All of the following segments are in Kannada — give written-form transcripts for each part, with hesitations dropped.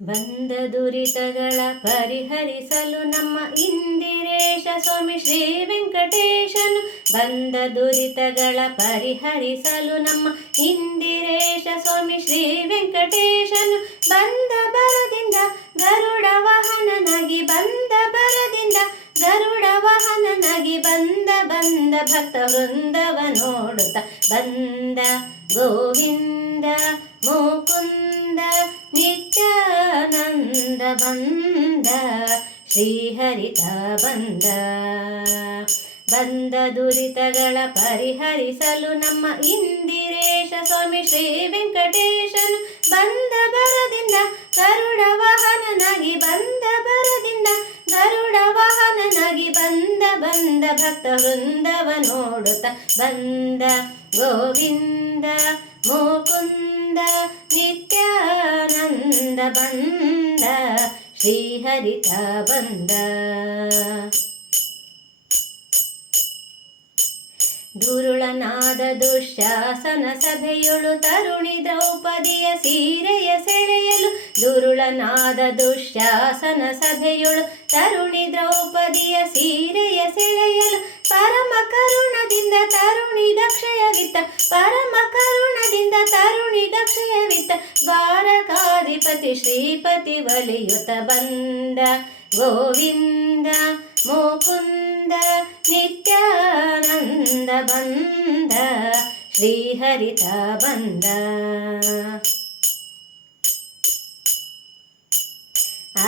ಬಂದ ದುರಿತಗಳ ಪರಿಹರಿಸಲು ನಮ್ಮ ಇಂದಿರೇಶ ಸ್ವಾಮಿ ಶ್ರೀ ವೆಂಕಟೇಶನು. ಬಂದ ದುರಿತಗಳ ಪರಿಹರಿಸಲು ನಮ್ಮ ಇಂದಿರೇಶ ಸ್ವಾಮಿ ಶ್ರೀ ವೆಂಕಟೇಶನು. ಬಂದ ಬರದಿಂದ ಗರುಡ ವಾಹನನಾಗಿ, ಬಂದ ಬರದಿಂದ ಗರುಡ ವಾಹನನಾಗಿ, ಬಂದ ಭಕ್ತ ವೃಂದವ ನೋಡುತ್ತ, ಬಂದ ಗೋವಿಂದ ಮುಕುಂದ ನಿತ್ಯಾನಂದ ಬಂದ, ಶ್ರೀಹರಿತ ಬಂದ. ಬಂದ ದುರಿತಗಳ ಪರಿಹರಿಸಲು ನಮ್ಮ ಇಂದಿರೇಶ ಸ್ವಾಮಿ ಶ್ರೀ ವೆಂಕಟೇಶನು. ಬಂದ ಬರದಿಂದ ಗರುಡ ವಾಹನನಾಗಿ, ಬಂದ ಬರದಿಂದ ಗರುಡ ವಾಹನನಾಗಿ, ಬಂದ ಭಕ್ತ ವೃಂದವ ನೋಡುತ್ತ, ಬಂದ ಗೋವಿಂದ ಮುಕುಂದ ನಿತ್ಯಾನಂದ ಬಂದ, ಶ್ರೀಹರಿತ ಬಂದ. ದುರುಳನಾದ ದುಶ್ಯಾಸನ ಸಭೆಯೊಳು ತರುಣಿ ದ್ರೌಪದಿಯ ಸೀರೆಯ ಸೆಳೆಯಲು, ದುರುಳನಾದ ದುಶ್ಯಾಸನ ಸಭೆಯೊಳು ತರುಣಿ ದ್ರೌಪದಿಯ ಸೀರೆಯ ಸೆಳೆಯಲು, ಪರಮ ಕರುಣದಿಂದ ತರುಣಿ ದಕ್ಷಯವಿತ್ತ, ಪರಮ ಕರುಣದಿಂದ ತರುಣಿ ದಕ್ಷಯವಿತ್ತ, ದ್ವಾರಕಾಧಿಪತಿ ಶ್ರೀಪತಿ ಒಲಿಯುತ್ತ, ಬಂದ ಗೋವಿಂದ ಮುಕುಂದ ನಿತ್ಯಾನಂದ ಬಂದ, ಶ್ರೀಹರಿತ ಬಂದ.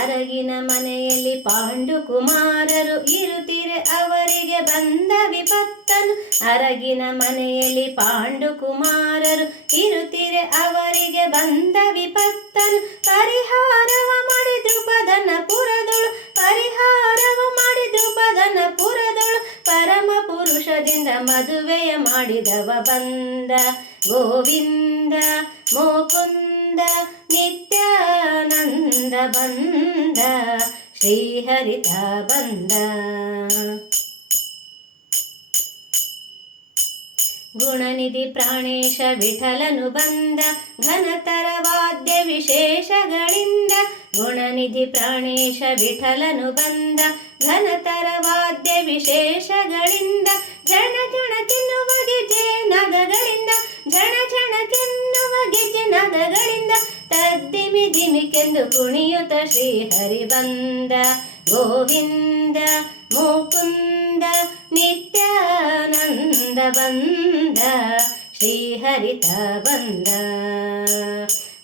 ಅರಗಿನ ಮನೆಯಲ್ಲಿ ಪಾಂಡುಕುಮಾರರು ಇರುತ್ತಿರೆ ಅವರಿಗೆ ಬಂದ ವಿಪತ್ತನು, ಅರಗಿನ ಮನೆಯಲ್ಲಿ ಪಾಂಡುಕುಮಾರರು ಇರುತ್ತಿರೆ ಅವರಿಗೆ ಬಂದ ವಿಪತ್ತನು, ಪರಿಹಾರವ ಮಾಡಿ ದ್ರುಪದನ ಪುರದೊಳು, ಪರಿಹಾರವ ಮಾಡಿ ದ್ರುಪದನ ಪುರದೊಳು, ಪರಮ ಪುರುಷದಿಂದ ಮದುವೆಯ ಮಾಡಿದವ, ಬಂದ ಗೋವಿಂದ ಮುಕುಂದ ನಿತ್ಯಾನಂದ ಬಂದ, ಶ್ರೀಹರಿತ ಬಂದ. ಗುಣನಿಧಿ ಪ್ರಾಣೇಶ ವಿಠಲನು ಬಂದ ಘನತರ ವಾದ್ಯ ವಿಶೇಷಗಳಿಂದ, ಗುಣನಿಧಿ ಪ್ರಾಣೇಶ ವಿಠಲನು ಬಂದ ಘನತರ ವಾದ್ಯ ವಿಶೇಷಗಳಿಂದ, ಜಣ ಜಣ ಕೆನ್ನುವ ಗೆಜ್ಜೆ ನಾದಗಳಿಂದ, ಜಣ ಜಣ ಕೆನ್ನುವ ಗೆಜ್ಜೆ ನಾದಗಳಿಂದ, ತದ್ದಿಮಿ ದಿಮಿಕೆಂದು ಕುಣಿಯುತ್ತ ಶ್ರೀಹರಿ ಬಂದ, ಗೋವಿಂದ ಮುಕುಂದ ನಿತ್ಯಾನಂದ ಬಂದ, ಶ್ರೀಹರಿತ ಬಂದ.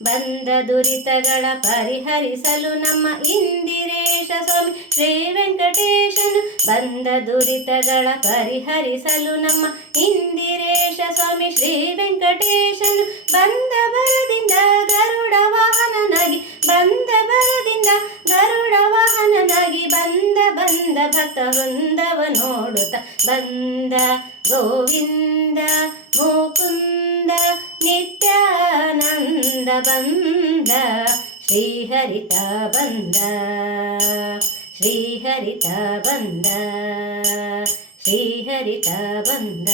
ಬಂದ ದುರಿತಗಳ ಪರಿಹರಿಸಲು ನಮ್ಮ ಇಂದಿರೇಶ ಸ್ವಾಮಿ ಶ್ರೀ ವೆಂಕಟೇಶನು. ಬಂದ ದುರಿತಗಳ ಪರಿಹರಿಸಲು ನಮ್ಮ ಇಂದಿರೇಶ ಸ್ವಾಮಿ ಶ್ರೀ ವೆಂಕಟೇಶನು. ಬಂದ ಬರದಿಂದ ಗರುಡ ವಾಹನನಾಗಿ, ಬಂದ ಬರದಿಂದ ಗರುಡ ವಾಹನನಾಗಿ, ಬಂದ ಭಕ್ತ ವೃಂದವ ನೋಡುತ್ತ, ಬಂದ ಗೋವಿಂದ ಮುಕುಂದ ನಿತ್ಯಾನಂದ ಬಂದ, ಶ್ರೀಹರಿತ ಬಂದ, ಶ್ರೀಹರಿತ ಬಂದ, ಶ್ರೀಹರಿತ ಬಂದ.